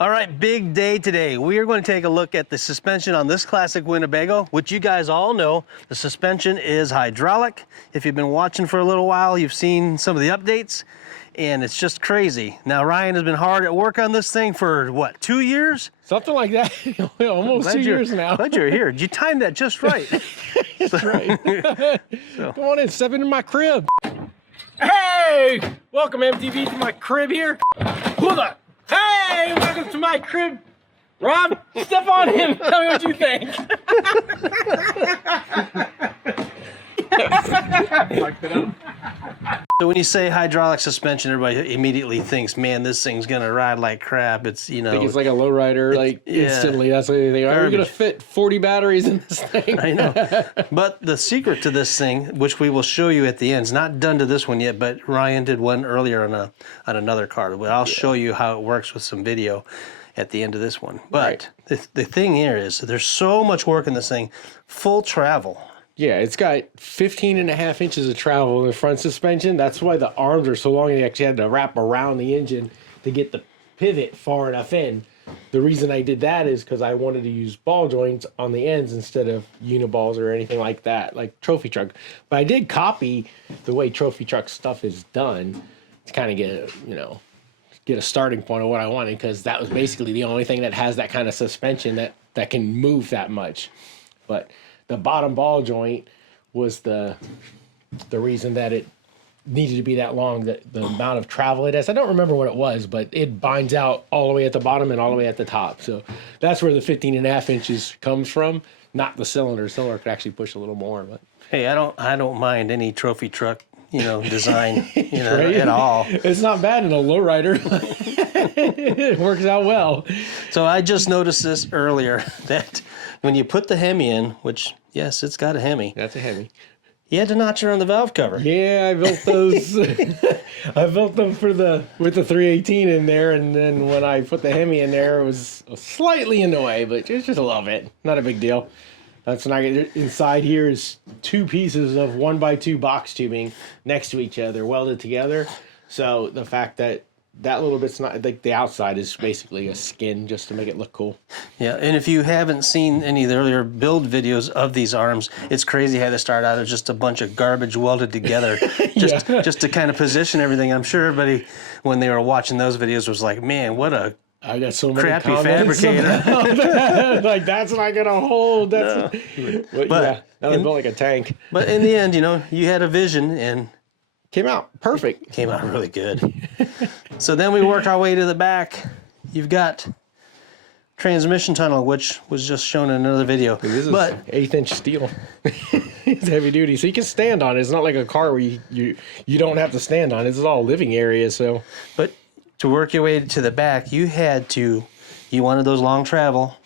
All right, big day today. We are going to take a look at the suspension on this classic Winnebago, which you guys all know, the suspension is hydraulic. If you've been watching for a little while, you've seen some of the updates, and it's just crazy. Now, Ryan has been hard at work on this thing for, what, 2 years? Something like that. Almost 2 years now. Glad you're here. You timed that just right. That's right. So. Come on in, step into my crib. Hey! Welcome, MTV, to my crib here. Hold up. Hey! Welcome to my crib. Rob, step on him. Tell me what you think. So when you say hydraulic suspension, everybody immediately thinks, man, this thing's gonna ride like crap. It's, you know. I think it's like a lowrider, like instantly. That's what they think. Are we gonna fit 40 batteries in this thing? I know. But the secret to this thing, which we will show you at the end, is not done to this one yet, but Ryan did one earlier on another car. But I'll show you how it works with some video at the end of this one. But the thing here is there's so much work in this thing, full travel. Yeah, it's got 15.5 inches of travel in the front suspension. That's why the arms are so long. They actually had to wrap around the engine to get the pivot far enough in. The reason I did that is because I wanted to use ball joints on the ends instead of uniballs or anything like that, like trophy truck. But I did copy the way trophy truck stuff is done to kind of get a starting point of what I wanted, because that was basically the only thing that has that kind of suspension that can move that much. But the bottom ball joint was the reason that it needed to be that long, the amount of travel it has. I don't remember what it was, but it binds out all the way at the bottom and all the way at the top. So that's where the 15.5 inches comes from, not the cylinder. Cylinder could actually push a little more. But hey, I don't mind any trophy truck, design, right? at all. It's not bad in a lowrider. It works out well. So I just noticed this earlier, that when you put the Hemi in, which, yes, it's got a Hemi. That's a Hemi. You had to notch around the valve cover. Yeah, I built those. I built them with the 318 in there, and then when I put the Hemi in there, it was slightly in the way, but it's just a little bit. Not a big deal. That's not inside here is 2 pieces of 1x2 box tubing next to each other, welded together. So the fact that little bit's not, like, the outside is basically a skin just to make it look cool. Yeah, and if you haven't seen any of the earlier build videos of these arms, it's crazy how they start out as just a bunch of garbage welded together, just to kind of position everything. I'm sure everybody, when they were watching those videos, was like, man, what a I got so many crappy fabricator. That. Like, that's not gonna hold. That's but yeah, that was built like a tank. But in the end, you had a vision and came out perfect. Came out really good. So then we work our way to the back. You've got transmission tunnel, which was just shown in another video. This is 1/8 inch steel. It's heavy duty, so you can stand on it. It's not like a car where you don't have to stand on it. It's all living area. So, but to work your way to the back, you wanted those long travel,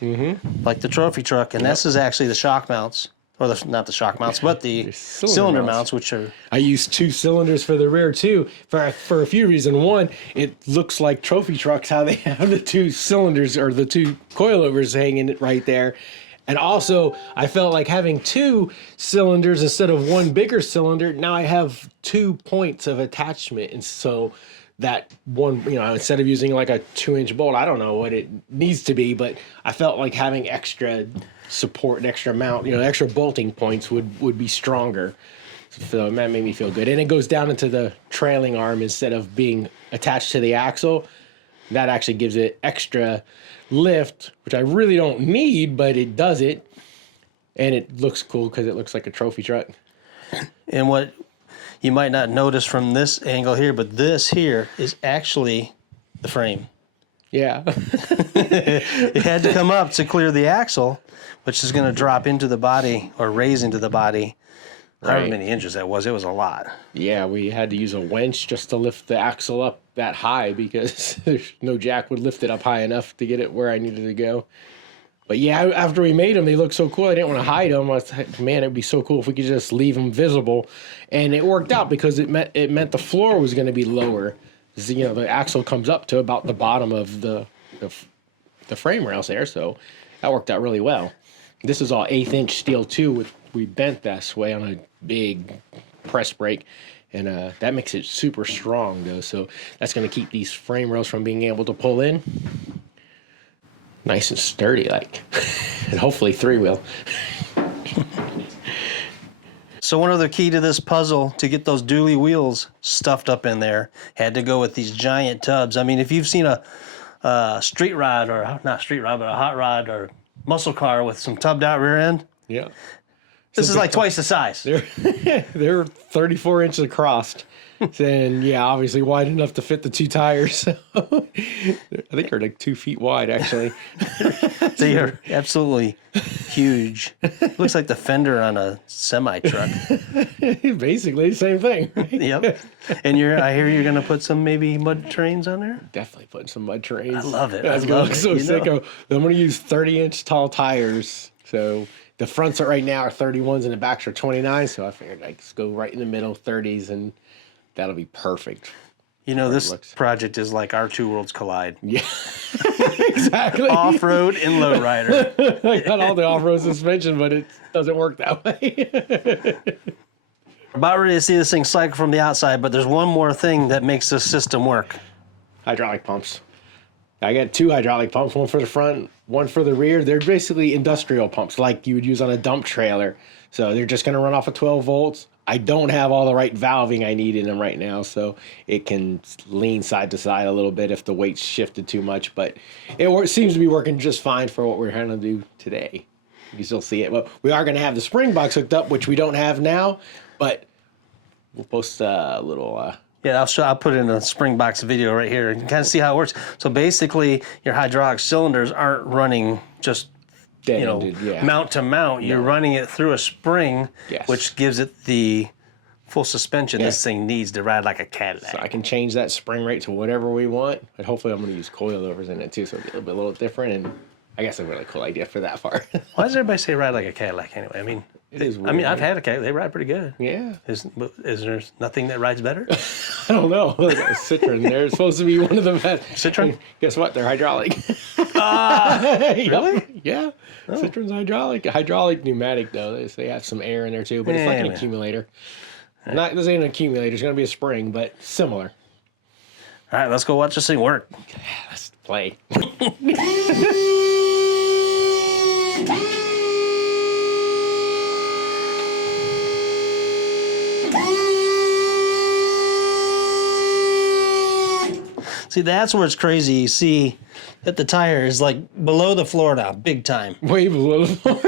like the trophy truck, and this is actually the shock mounts. Or not the shock mounts, but the cylinder mounts, which are... I used 2 cylinders for the rear, too, for a few reasons. One, it looks like trophy trucks, how they have the 2 cylinders or the 2 coilovers hanging right there. And also, I felt like having 2 cylinders instead of 1 bigger cylinder, now I have 2 points of attachment. And so that one, instead of using like a 2-inch bolt, I don't know what it needs to be, but I felt like having extra support and extra mount, extra bolting points would be stronger. So that made me feel good. And it goes down into the trailing arm instead of being attached to the axle. That actually gives it extra lift, which I really don't need, but it does it. And it looks cool because it looks like a trophy truck. And what you might not notice from this angle here, but this here is actually the frame. Yeah. It had to come up to clear the axle, which is going to drop into the body or raise into the body. However many inches that was, it was a lot. Yeah, we had to use a winch just to lift the axle up that high because there's no jack would lift it up high enough to get it where I needed to go. But yeah, after we made them, they looked so cool. I didn't want to hide them. I was like, man, it'd be so cool if we could just leave them visible. And it worked out because it meant the floor was going to be lower. The axle comes up to about the bottom of the frame rails there, so that worked out really well. This is all 1/8 inch steel too. We bent this way on a big press brake, and that makes it super strong though. So that's going to keep these frame rails from being able to pull in. nice and sturdy, like, and hopefully 3-wheel. So one other key to this puzzle to get those dually wheels stuffed up in there had to go with these giant tubs. I mean, if you've seen a street rod, or not street rod, but a hot rod or muscle car with some tubbed out rear end, Yeah. this is like twice the size. They're 34 inches across. And yeah, obviously wide enough to fit the 2 tires. I think they're like 2 feet wide, actually. They are absolutely huge. Looks like the fender on a semi truck. Basically the same thing. Right? Yep. And I hear you're gonna put some maybe mud terrains on there. Definitely putting some mud terrains. I love it. That's I gonna love look it. so You sick. know? I'm going to use 30-inch tall tires. So the fronts right now are 31s and the backs are 29. So I figured I'd just go right in the middle, 30s, and that'll be perfect. You know, this project is like our two worlds collide. Yeah, exactly. Off-road and lowrider. I got all the off-road suspension, but it doesn't work that way. About ready to see this thing cycle from the outside, but there's one more thing that makes this system work. Hydraulic pumps. I got 2 hydraulic pumps, one for the front, one for the rear. They're basically industrial pumps like you would use on a dump trailer. So they're just going to run off of 12 volts. I don't have all the right valving I need in them right now, so it can lean side to side a little bit if the weight's shifted too much, but it seems to be working just fine for what we're trying to do today. You still see it. Well, we are going to have the spring box hooked up, which we don't have now, but we'll post a little... Yeah, I'll put in a spring box video right here and kind of see how it works. So basically, your hydraulic cylinders aren't running just mount to mount. You're running it through a spring, which gives it the full suspension this thing needs to ride like a Cadillac. So I can change that spring rate to whatever we want, and hopefully I'm going to use coilovers in it too, so it'll be a little different. And I guess a really cool idea for that part. Why does everybody say ride like a Cadillac anyway? I mean, it is weird, I mean, I've had a Cadillac. They ride pretty good. Yeah. Is there nothing that rides better? I don't know. Look at Citroen. They're supposed to be one of the best. Citroen? Guess what? They're hydraulic. Really? Yeah. Oh. Citroen's hydraulic. Hydraulic pneumatic, though. They have some air in there, too, but it's like an accumulator. This ain't an accumulator. It's going to be a spring, but similar. All right, let's go watch this thing work. Yeah, let's play. See, that's where it's crazy. You see that the tire is like below the floor now, big time. Way below the floor.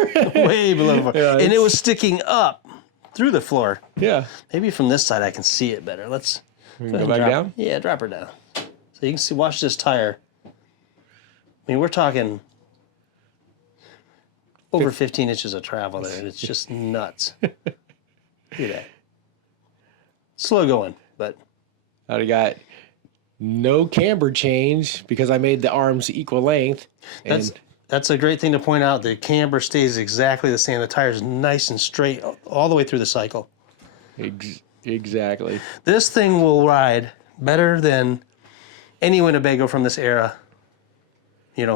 Way below the floor. Yeah, and it was sticking up through the floor. Yeah. Maybe from this side I can see it better. Let's go back down? Yeah, drop her down. So you can see, watch this tire. I mean, we're talking over 15 inches of travel there, and it's just nuts. Look at that. Slow going, but... I got no camber change because I made the arms equal length. That's a great thing to point out. The camber stays exactly the same. The tire's nice and straight all the way through the cycle. Exactly. This thing will ride better than any Winnebago from this era,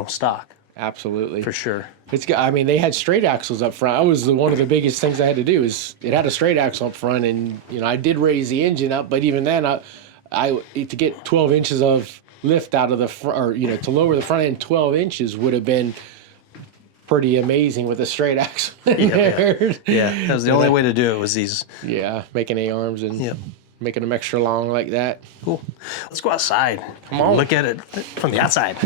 stock. Absolutely. For sure. I mean, they had straight axles up front. That was one of the biggest things I had to do is it had a straight axle up front, and I did raise the engine up, but even then, I to get 12 inches of lift out of the front, or to lower the front end 12 inches would have been pretty amazing with a straight axle. Yeah, that was the only way to do it was these. Yeah, making A-arms and making them extra long like that. Cool. Let's go outside. Come on. Look at it from the outside.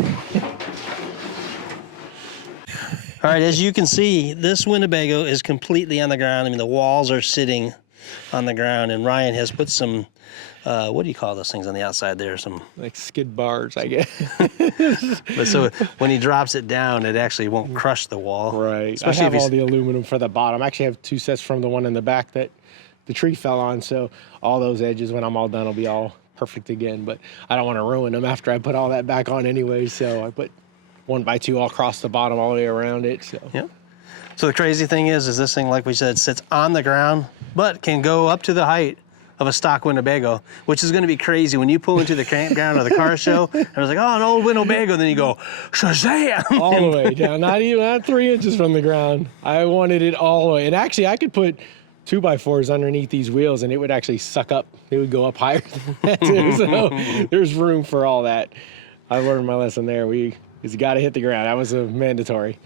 All right, as you can see, this Winnebago is completely on the ground. I mean, the walls are sitting on the ground, and Ryan has put some, what do you call those things on the outside there? Some like skid bars, I guess. But so when he drops it down, it actually won't crush the wall. Right. Especially I have all the aluminum for the bottom. I actually have 2 sets from the one in the back that the tree fell on, so all those edges, when I'm all done, will be all perfect again. But I don't want to ruin them after I put all that back on anyway, so I put 1x2 all across the bottom all the way around it. So So the crazy thing is this thing, like we said, sits on the ground, but can go up to the height of a stock Winnebago, which is going to be crazy when you pull into the campground or the car show, and it's like, oh, an old Winnebago, then you go, Shazam! All the way down, not 3 inches from the ground. I wanted it all the way. And actually, I could put 2x4s underneath these wheels, and it would actually suck up. It would go up higher than that, too. So there's room for all that. I learned my lesson there. We He's got to hit the ground. That was a mandatory.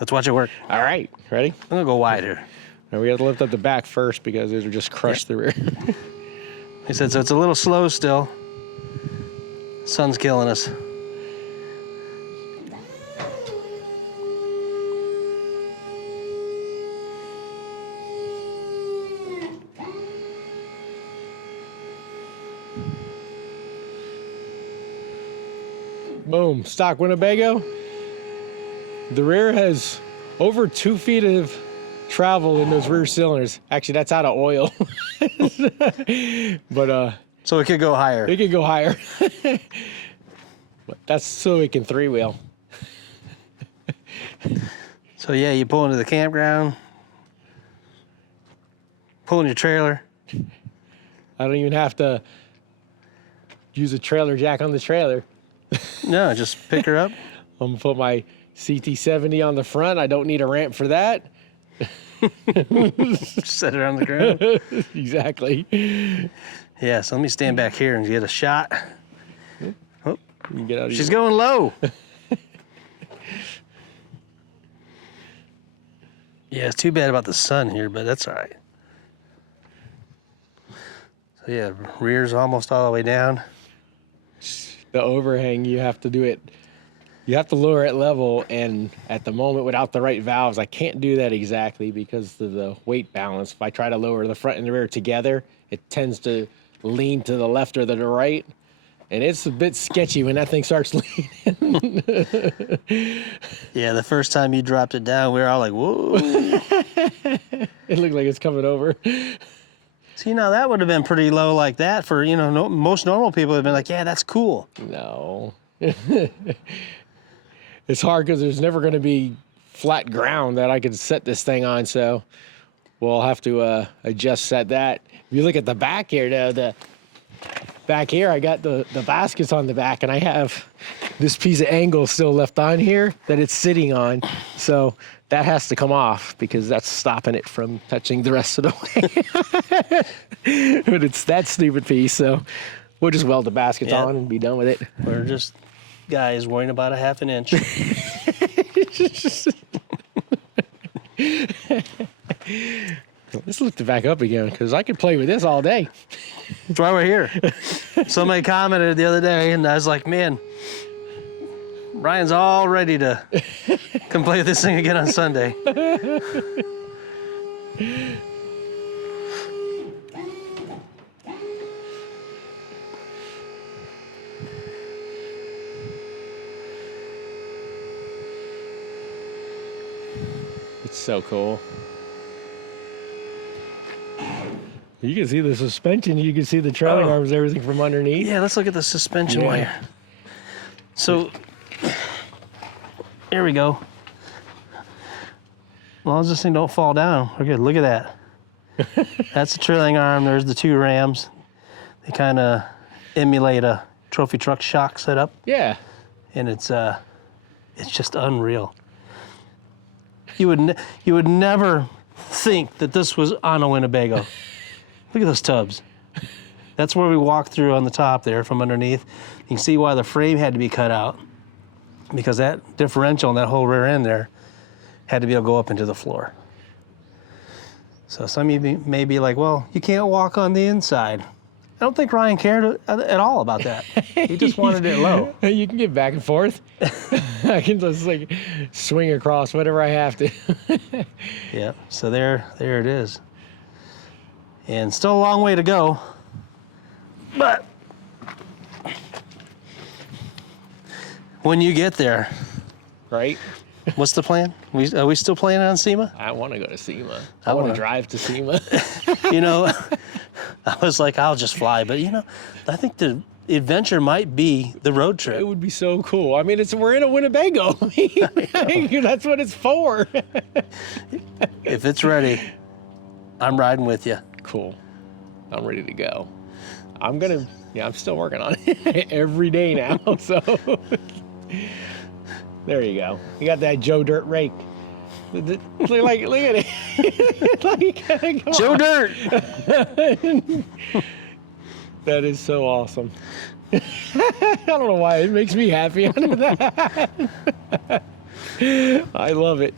Let's watch it work. All right, ready? I'm gonna go wider. Now we have to lift up the back first because it'll just crush the rear. He said, so it's a little slow still. Sun's killing us. Boom, stock Winnebago. The rear has over 2 feet of travel in those rear cylinders. Actually, that's out of oil. But So it could go higher. it could go higher. But that's so it can 3-wheel. So yeah, you pull into the campground, pull in your trailer. I don't even have to use a trailer jack on the trailer. No, just pick her up. I'm gonna put my CT70 on the front. I don't need a ramp for that. Set her on the ground. Exactly. Yeah, so let me stand back here and get a shot. Oh, You can get out of she's your- going low. Yeah, it's too bad about the sun here, but that's all right. So yeah, rear's almost all the way down. the overhang. You have to do it. You have to lower it level, and at the moment, without the right valves, I can't do that exactly because of the weight balance. If I try to lower the front and the rear together, it tends to lean to the left or the right, and it's a bit sketchy when that thing starts leaning. Yeah, the first time you dropped it down, we were all like, whoa. It looked like it's coming over. See, now that would have been pretty low like that for, you know, no, most normal people would have been like, yeah, that's cool. No. It's hard because there's never going to be flat ground that I could set this thing on, so we'll have to adjust set that. If you look at the back here, though, the back here, I got the baskets on the back, and I have this piece of angle still left on here that it's sitting on, so that has to come off because that's stopping it from touching the rest of the way. But it's that stupid piece, so we'll just weld the baskets Yeah. on and be done with it. We're just guys worrying about a half an inch. Let's lift it back up again because I could play with this all day. That's why we're here. Somebody commented the other day, and I was like, man, Ryan's all ready to come play with this thing again on Sunday. It's so cool. You can see the suspension. You can see the trailing Oh. arms, everything from underneath. Yeah, let's look at the suspension Yeah. wire. So, here we go. As long as this thing don't fall down, we're good. Look at that. That's the trailing arm. There's the two rams. They kind of emulate a trophy truck shock setup, Yeah. and it's just unreal. You would never think that this was on a Winnebago. Look at those tubs. That's where we walked through on the top there from underneath. You can see why the frame had to be cut out, because that differential and that whole rear end there had to be able to go up into the floor. So some of you may be like, well, you can't walk on the inside. I don't think Ryan cared at all about that. He just wanted it low. You can get back and forth. I can just like swing across whatever I have to. Yeah, so there it is. And still a long way to go, but when you get there, Right? what's the plan? Are we still planning on SEMA? I want to go to SEMA. I I want wanna- to drive to SEMA. You know, I was like, I'll just fly, but you know, I think the adventure might be the road It trip. would be so cool. I mean, we're in a Winnebago. That's what it's for. If it's ready, I'm riding with you. Cool. I'm ready to go. I'm still working on it every day now. So there you go. You got that Joe Dirt rake. Look at it. Like, come Joe on. Dirt. That is so awesome. I don't know why. It makes me happy. I know that. I love it.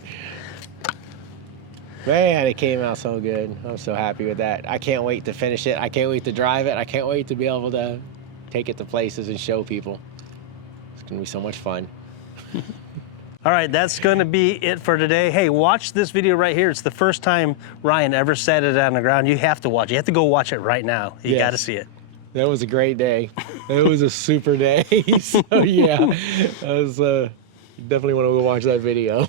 Man, it came out so good. I'm so happy with that. I can't wait to finish it. I can't wait to drive it. I can't wait to be able to take it to places and show people. It's going to be so much fun. All right, that's going to be it for today. Hey, watch this video right here. It's the first time Ryan ever set it on the ground. You have to watch it. You have to go watch it right now. You got to see it. That was a great day. It was a super day. So yeah, I was definitely want to go watch that video.